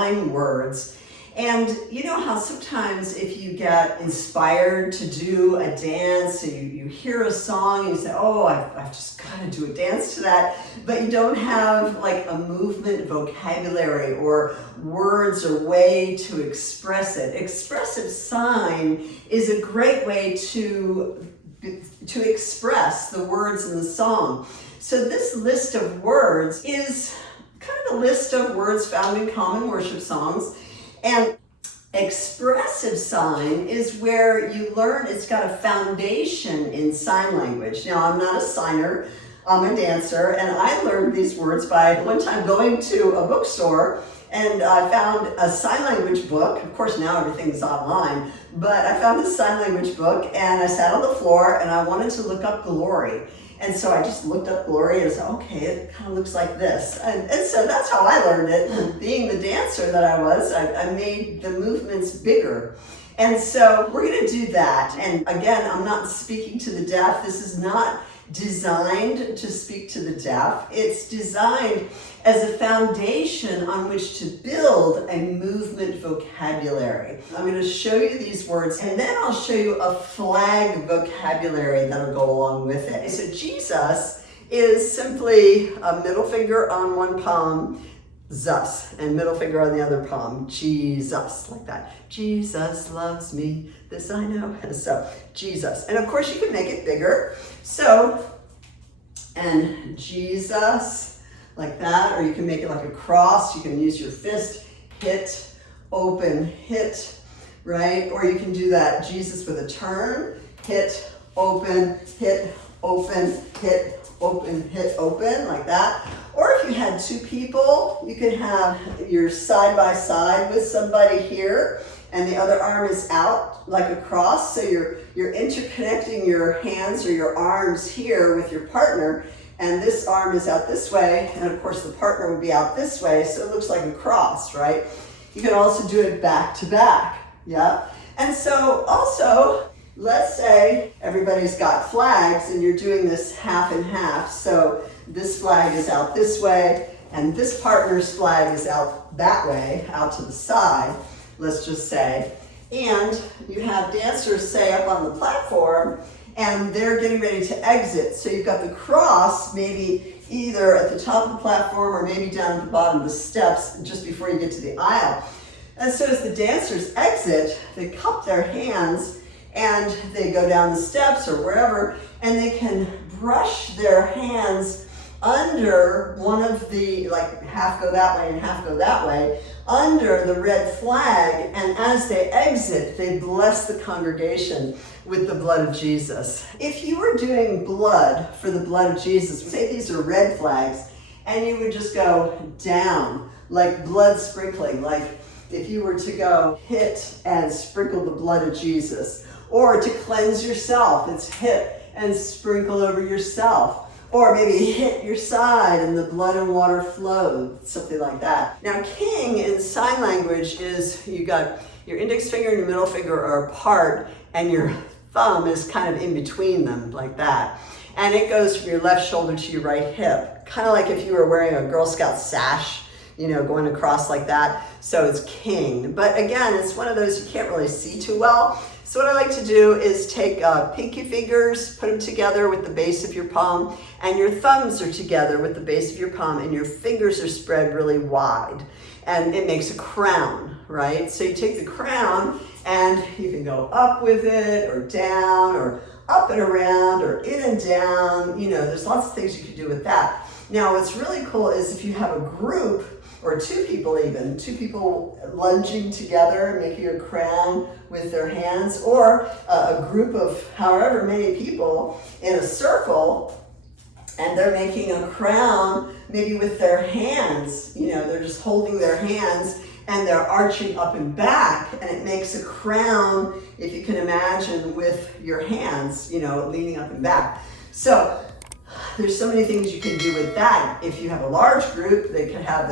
design words. And you know how sometimes if you get inspired to do a dance, so you hear a song and you say, oh, I've just got to do a dance to that, but you don't have like a movement vocabulary or words or way to express it. Expressive sign is a great way to express the words in the song. So this list of words is kind of a list of words found in common worship songs. And expressive sign is where you learn, it's got a foundation in sign language. Now, I'm not a signer, I'm a dancer, and I learned these words by one time going to a bookstore, and I found a sign language book. Of course, now everything's online, but I found this sign language book, and I sat on the floor, and I wanted to look up glory. And so I just looked up glory and said, okay, it kind of looks like this. And so that's how I learned it. Being the dancer that I was, I made the movements bigger. And so we're going to do that. And again, I'm not speaking to the deaf. This is not designed to speak to the deaf. It's designed as a foundation on which to build a movement vocabulary. I'm going to show you these words, and then I'll show you a flag vocabulary that'll go along with it. So Jesus is simply a middle finger on one palm, Zus, and middle finger on the other palm, Jesus, like that. Jesus loves me, this I know. So Jesus, and of course you can make it bigger. So, and Jesus, like that, or you can make it like a cross. You can use your fist, hit, open, hit, right? Or you can do that Jesus with a turn, hit, open, hit, open, hit, open, hit, open, like that. Or if you had two people, you could have your side by side with somebody here, and the other arm is out like a cross. So you're interconnecting your hands or your arms here with your partner, and this arm is out this way, and of course the partner would be out this way, so it looks like a cross, right? You can also do it back to back, yeah? And so also, let's say everybody's got flags and you're doing this half and half, so this flag is out this way, and this partner's flag is out that way, out to the side, let's just say. And you have dancers, say, up on the platform, and they're getting ready to exit. So you've got the cross maybe either at the top of the platform or maybe down at the bottom of the steps just before you get to the aisle. And so as the dancers exit, they cup their hands and they go down the steps or wherever, and they can brush their hands under one of the, like half go that way and half go that way, under the red flag, and as they exit, they bless the congregation with the blood of Jesus. If you were doing blood for the blood of Jesus, say these are red flags, and you would just go down, like blood sprinkling, like if you were to go hit and sprinkle the blood of Jesus, or to cleanse yourself, it's hit and sprinkle over yourself. Or maybe hit your side and the blood and water flow, something like that. Now, king in sign language is you got your index finger and your middle finger are apart, and your thumb is kind of in between them, like that. And it goes from your left shoulder to your right hip, kind of like if you were wearing a Girl Scout sash, you know, going across like that. So it's king. But again, it's one of those you can't really see too well. So what I like to do is take pinky fingers, put them together with the base of your palm, and your thumbs are together with the base of your palm, and your fingers are spread really wide. And it makes a crown, right? So you take the crown, and you can go up with it, or down, or up and around, or in and down. You know, there's lots of things you can do with that. Now, what's really cool is if you have a group, or two people lunging together, making a crown with their hands, or a group of however many people in a circle, and they're making a crown maybe with their hands. You know, they're just holding their hands and they're arching up and back, and it makes a crown, if you can imagine, with your hands, you know, leaning up and back. So there's so many things you can do with that. If you have a large group, they can have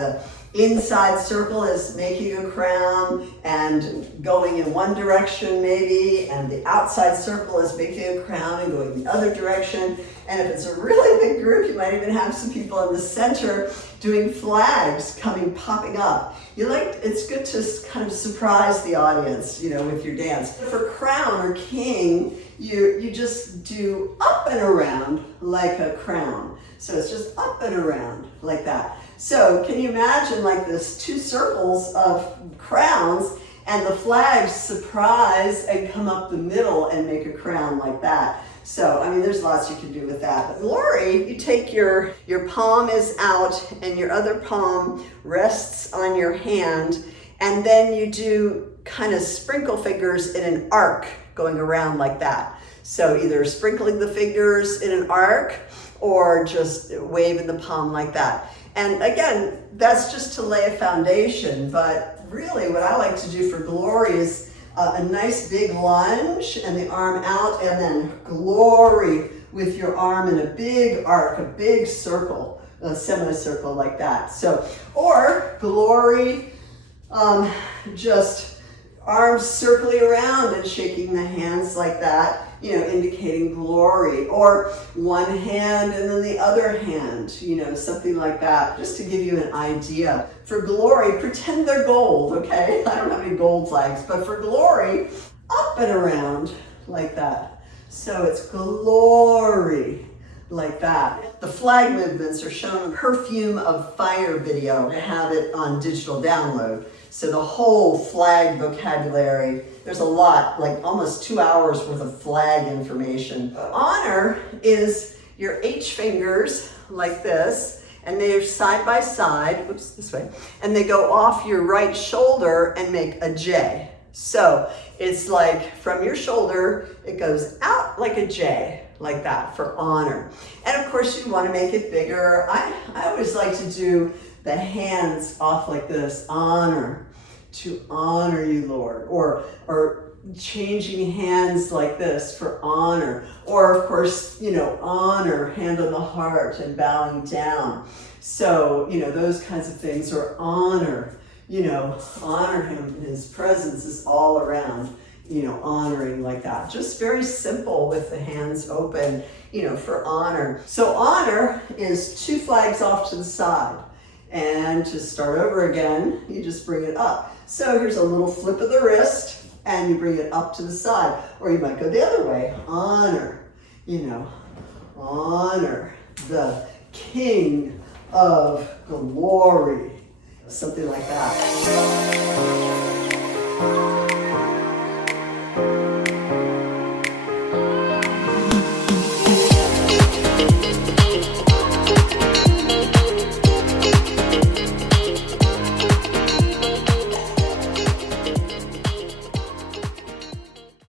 inside circle is making a crown and going in one direction maybe, and the outside circle is making a crown and going the other direction. And if it's a really big group, you might even have some people in the center doing flags popping up. It's good to kind of surprise the audience, with your dance. For crown or king, you just do up and around like a crown. So it's just up and around like that. So can you imagine like this 2 circles of crowns and the flags surprise and come up the middle and make a crown like that. So, there's lots you can do with that. But glory, you take your palm is out and your other palm rests on your hand, and then you do kind of sprinkle fingers in an arc going around like that. So either sprinkling the fingers in an arc or just waving the palm like that. And again, that's just to lay a foundation, but really what I like to do for glory is a nice big lunge and the arm out, and then glory with your arm in a big arc, a big circle, a semicircle like that. So, or glory, just arms circling around and shaking the hands like that, indicating glory, or one hand and then the other hand, something like that, just to give you an idea. For glory, pretend they're gold, okay? I don't have any gold flags, but for glory, up and around like that. So it's glory like that. The flag movements are shown in Perfume of Fire video. I have it on digital download. So the whole flag vocabulary, there's a lot, like almost 2 hours worth of flag information. Honor is your H fingers like this, and they're side by side, oops, this way, and they go off your right shoulder and make a J. So it's like from your shoulder, it goes out like a J, like that for honor. And of course you want to make it bigger. I always like to do the hands off like this, honor, to honor you, Lord, or changing hands like this for honor, or of course, honor, hand on the heart and bowing down. So, those kinds of things, or honor, honor him, his presence is all around, honoring like that. Just very simple with the hands open, for honor. So honor is 2 flags off to the side. And to start over again, you just bring it up. So here's a little flip of the wrist, and you bring it up to the side. Or you might go the other way. Honor, honor the King of glory. Something like that.